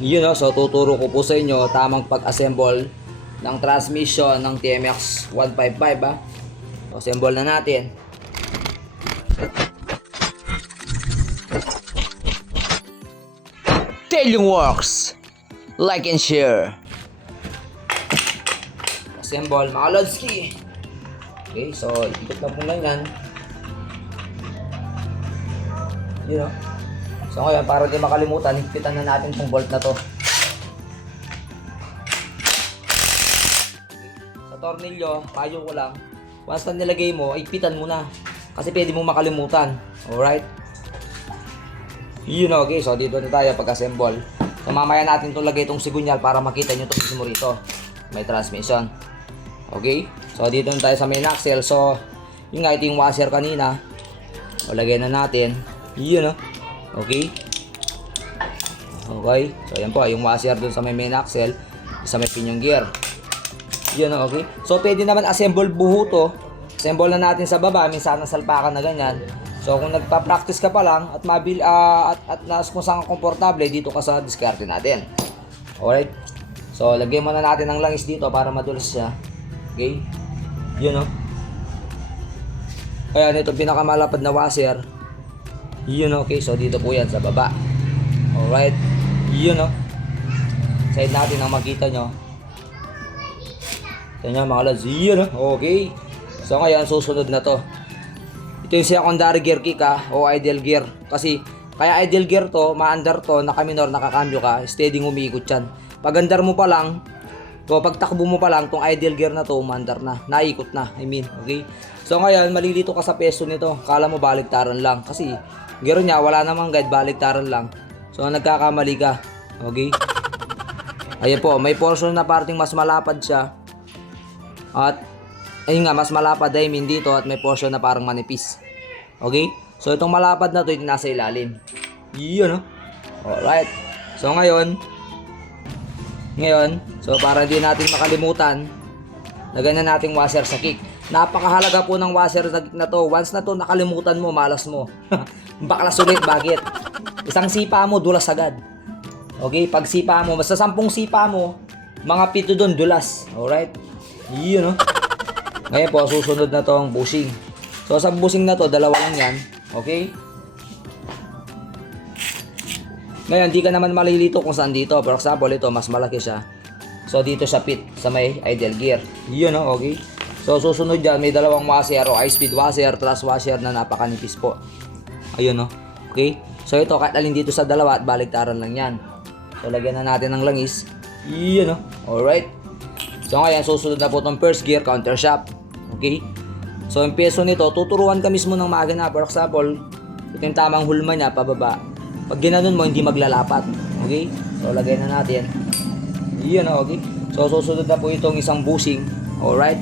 Yun o, so tuturo ko po sa inyo tamang pag-assemble ng transmission ng TMX 155 ha. So, assemble na natin. Tailing works! Like and share! Assemble mga Lodski! Okay, so ikot na po lang yan. Yun o. So ngayon, para di makalimutan, higpitan na natin tong bolt na to. Sa tornilyo, payo ko lang, once na nilagay mo, higpitan mo na. Kasi pwede mo makalimutan. Alright? Yun, okay. So dito na tayo pag-assemble. So mamaya natin itong lagay itong sigunyal para makita nyo itong mismo rito. May transmission. Okay? So dito na tayo sa main axle. So, yun nga, ito yung washer kanina. O lagay na natin. Yun, okay. Okay. So yan po, yung washer dun sa may main axle, sa may pinion gear. Yun, okay. So pwede naman assemble buho to. Assemble na natin sa baba, minsan nasalpakan na ganyan. So kung nagpa-practice ka pa lang at kung saan ka komportable, dito ka sa diskarte natin. Alright. So lagyan muna natin ng langis dito para madulas siya. Okay. Yun, Ayan, ito pinakamalapad na washer. Yun, okay. So dito po yan sa baba. Alright. Yun, side natin ang makita nyo. Yan mga lads. Yun, okay. So ngayon, susunod na to. Ito yung secondary gear kick o idle gear. Kasi, kaya idle gear to, maandar to, naka-minor, nakakambyo ka, steady umiikot yan. Pag andar mo pa lang, o pag takbo mo pa lang, tong idle gear na to, maandar na, naikot na, okay. So ngayon, malilito ka sa peso nito. Kala mo baliktaran lang. Kasi, gear niya, wala namang guide, baliktaran lang. So, nagkakamali ka. Okay? Ayan po, may portion na parting mas malapad siya. At, ayun nga, mas malapad I mean dito at may portion na parang manipis. Okay? So, itong malapad na to, ito nasa ilalim. Yun, Alright. So, ngayon, so, para di natin makalimutan, lagyan na natin washer sa kick. Napakahalaga po ng washer sa kick na to. Once na to, nakalimutan mo, malas mo. Baklas ulit, bakit? Isang sipa mo, dulas agad. Okay, pag sipa mo, basta 10 sipa mo, mga 7 doon, dulas. Alright? Yun, Ngayon po, susunod na to ang bushing. So, sa bushing na to, dalawa lang yan. Okay? Ngayon, di ka naman malilito kung saan dito. For example, ito, mas malaki siya. So, dito sa pit, sa may idle gear. Yun, okay? So, susunod dyan, may dalawang washer o high-speed washer, plus washer na napakanipis po. Ayun, okay? So, ito, kahit alin dito sa dalawa at baliktaran lang yan. So, lagyan na natin ng langis. Yun, alright? So, ngayon, susunod na po itong first gear, counter shaft. Okay? So, yung peso nito, tuturuan ka mismo ng makina. For example, ito yung tamang hulma niya, pababa. Pag ginanon mo, hindi maglalapat. Okay? So, lagay na natin. Yun, okay? So, susunod na po itong isang bushing. Alright?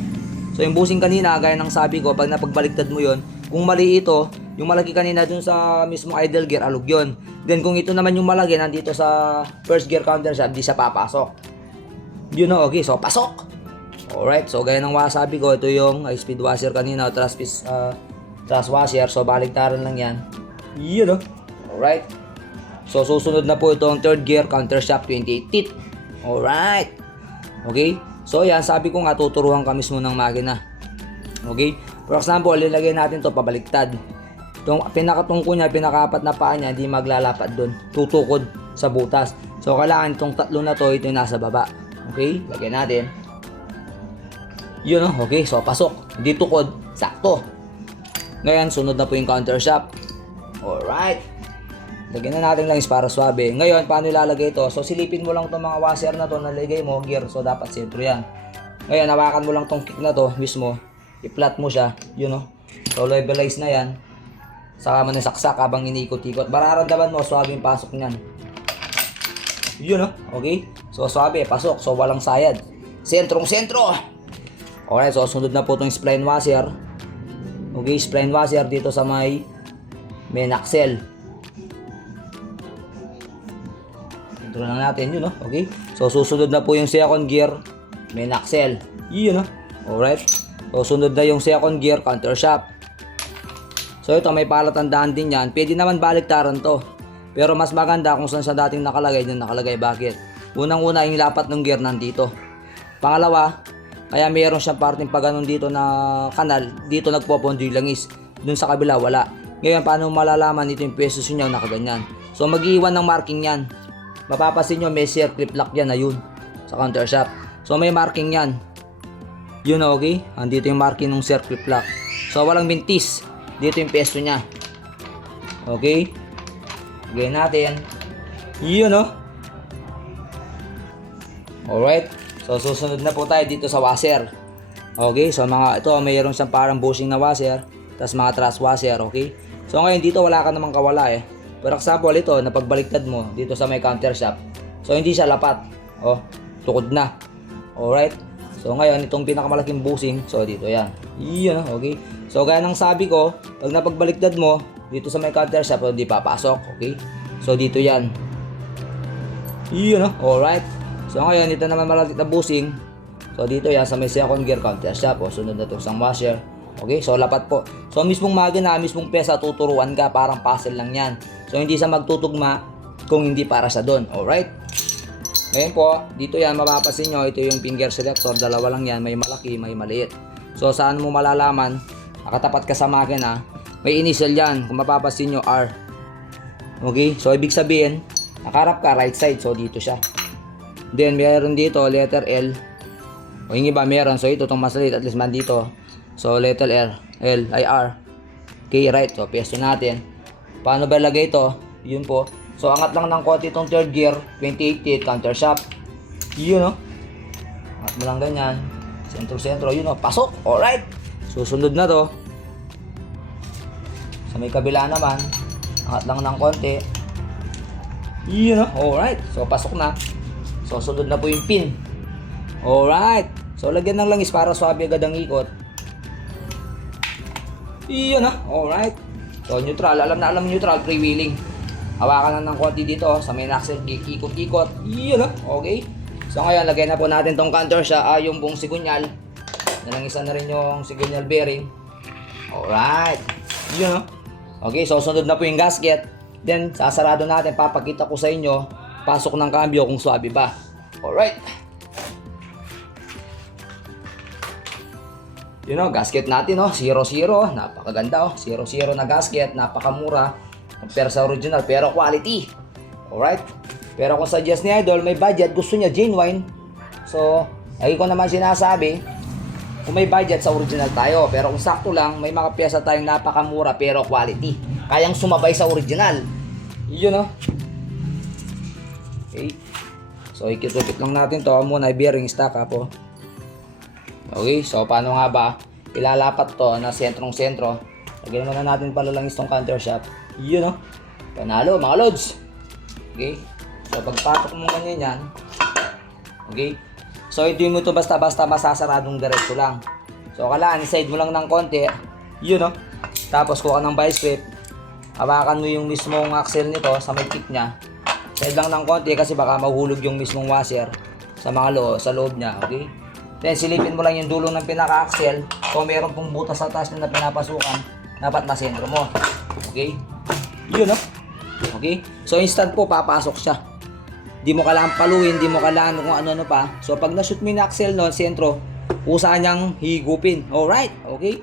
So, yung bushing kanina, gaya ng sabi ko, pag napagbaliktad mo yon, kung mali ito, yung malaki kanina dun sa mismo idle gear, alog yun. Then, kung ito naman yung malaki, nandito sa first gear counter shaft, di siya papasok. Yun, okay? So, pasok! Alright, so gaya ng sabi ko, ito yung high speed washer kanina, thrust washer, so baliktaran lang yan. Yun, alright. So, susunod na po itong third gear, counter shaft, 28 teeth. Alright. Okay? So, yan, sabi ko nga, tuturuan ka mismo ng makina. Okay? For example, ilagay natin to pabaliktad. Itong pinakatungko niya, pinakapat na paa niya, hindi maglalapad doon. Tutukod sa butas. So, kailangan itong tatlo na to, ito yung nasa baba. Okay? Lagyan natin. Yun, okay? So, pasok. Hindi tukod. Sakto. Ngayon, sunod na po yung counter shaft. Alright. Lagyan na natin langis para swabe. Ngayon, paano ilalagay ito? So, silipin mo lang itong mga washer na to, nalagay mo, gear. So, dapat sentro yan. Ngayon, hawakan mo lang itong kick na to, mismo. I-flat mo siya. Yun, So, levelize na yan. Saka mo saksak habang iniikot-ikot. Mararamdaman mo, swabe yung pasok niyan. Yun, okay? So, swabe, pasok. So, walang sayad. Sentrong-sentro! Alright, so, sunod na po itong spline washer. Okay, spline washer dito sa may main axle. Ito lang natin yun, okay? So, susunod na po yung second gear, main axle. Yun, alright? So, sunod na yung second gear, counter shaft. So, ito, may palatandaan din yan. Pwede naman baliktaran to. Pero mas maganda kung saan siya dating nakalagay, yung nakalagay. Bakit? Unang-una yung lapat ng gear nandito. Pangalawa, kaya mayroon siyang parting pa ganun dito na kanal, dito nagpopondo yung langis. Dun sa kabila, wala. Ngayon, paano malalaman ito yung pwesto niya nakaganyan? So, mag-iwan ng marking yan. Mapapasin nyo, may circle lock yan na yun sa counter shop. So, may marking yan. Yun, okay? Andito yung marking ng circle lock. So, walang mintis. Dito yung pwesto niya. Okay? Lagay natin. Yun, oh. Alright. So, susunod na po tayo dito sa washer. Okay? So, ito, mayroon siyang parang bushing na washer. Tapos mga truss washer, okay? So, ngayon dito wala ka namang kawala eh. For example, ito, napagbaliktad mo dito sa may counter shop. So, hindi siya lapat. Oh, tukod na. Alright? So, ngayon, itong pinakamalaking bushing. So, dito yan. Iyan, okay? So, gaya ng sabi ko, pag napagbaliktad mo, dito sa may counter shop, hindi papasok, okay? So, dito yan. Iyan, alright? So, ngayon, ito naman malaki na bushing. So, dito yan sa may second gear counter shop. O, sunod na itong isang washer. Okay, so lapat po. So, mismong magina, mismong pesa, tuturuan ka. Parang puzzle lang yan. So, hindi siya magtutugma kung hindi para sa doon. Alright? Ngayon po, dito yan, mapapasin nyo, ito yung finger selector. Dalawa lang yan, may malaki, may maliit. So, saan mo malalaman? Nakatapat ka sa makina, may initial yan. Kung mapapasin nyo, R. Okay? So, ibig sabihin, nakarap ka, right side. So, dito siya. Then, mayroon dito, letter L. O, yung iba, meron. So, ito, itong mas maliit, at least man dito. So, letter L, ay R. Okay, right. So, pwesto natin. Paano ba lagay ito? Yun po. So, angat lang ng konti itong third gear. 2088, counter shop. Yun, no? Angat mo lang ganyan. Sentro, yun, no? Pasok. Alright. Susunod na to. Sa may kabila naman, angat lang ng konti. Yun, no? Alright. So, pasok na. So, sunod na po yung pin. Alright. So, lagyan ng langis para swabe agad ang ikot. Iyon na, alright. So, neutral, alam neutral, freewheeling. Hawakan na ng konti dito, sa may axle, ikot-ikot. Iyon na, okay. So, ngayon, lagay na po natin tong counter siya, yung buong sigunyal. Nalangisa na rin yung sigunyal bearing. Alright. Iyon na. Okay, so, sunod na po yung gasket. Then, sasarado natin, papakita ko sa inyo, pasok ng cambio kung swabe ba. Alright. You know, gasket natin, oh, 0-0, napakaganda, oh, 0-0 na gasket, napakamura, compare sa original, pero quality. Alright? Pero kung suggest ni Idol, may budget, gusto niya genuine. So, lagi ko naman sinasabi, kung may budget sa original tayo, pero kung sakto lang, may mga pyesa tayong napakamura, pero quality. Kayang sumabay sa original. Yun, oh. Okay. So, ikit-ikit lang natin to, muna, bearing stock, po. Okay, so paano nga ba ilalapat to na sentrong-sentro? Lagyan muna natin palalangis tong counter shop. Yun, no? Panalo, mga lods. Okay, so pagpatok mo ganyan yan. Okay, so hindi mo to basta-basta masasaradong diretso lang. So kailangan i-side mo lang ng konti. Yun, no? Tapos kuha ng vice grip. Hawakan mo yung mismong axle nito sa may tip niya. Side lang ng konti kasi baka mahulog yung mismong washer sa mga sa loob niya. Okay, then silipin mo lang yung dulo ng pinaka-axle. So meron pong butas sa taas na pinapasukan, dapat masentro mo. Okay? Yun, no? Okay? So instant po papasok siya. Di mo kailangan paluin, di mo kailangan kung ano-ano pa. So pag na-shoot mo yung axle no, sentro, usahan niyang higupin. Alright? Okay?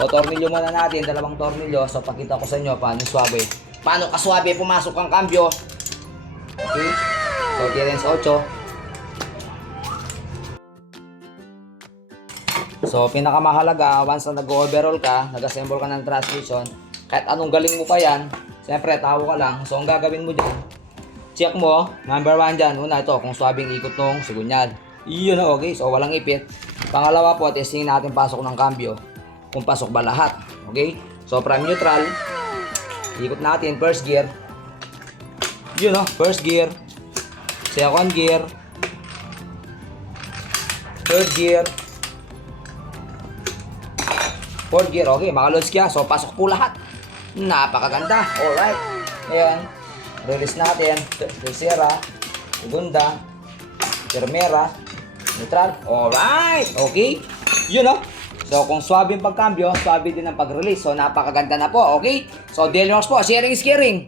So tornilyo muna natin, dalawang tornilyo. So pakita ko sa inyo paano swabe. Paano kaswabe pumasok ang cambio. Okay? So clearance 8. So, pinakamahalaga, once na nag-overall ka, nag-assemble ka ng transmission, kahit anong galing mo pa yan, siyempre, tawo ka lang. So, ang gagawin mo dyan, check mo, number 1 dyan, una ito, kung swabing ikot nung sigunyal. Iyon na, okay? So, walang ipit. Pangalawa po, testing natin pasok ng cambio, kung pasok ba lahat. Okay? So, prime neutral, ikot natin, first gear. Yun, no? First gear, second gear, third gear, fourth gear. Okay, mga lods kaya. So, pasok po lahat. Napakaganda. Alright. Ngayon, release natin. Tercera, segunda, primera, neutral. Alright. Okay. Yun, no? So, kung swabe yung pagkambyo, swabe din ang pag-release. So, napakaganda na po. Okay? So, Delnox po. Sharing is caring.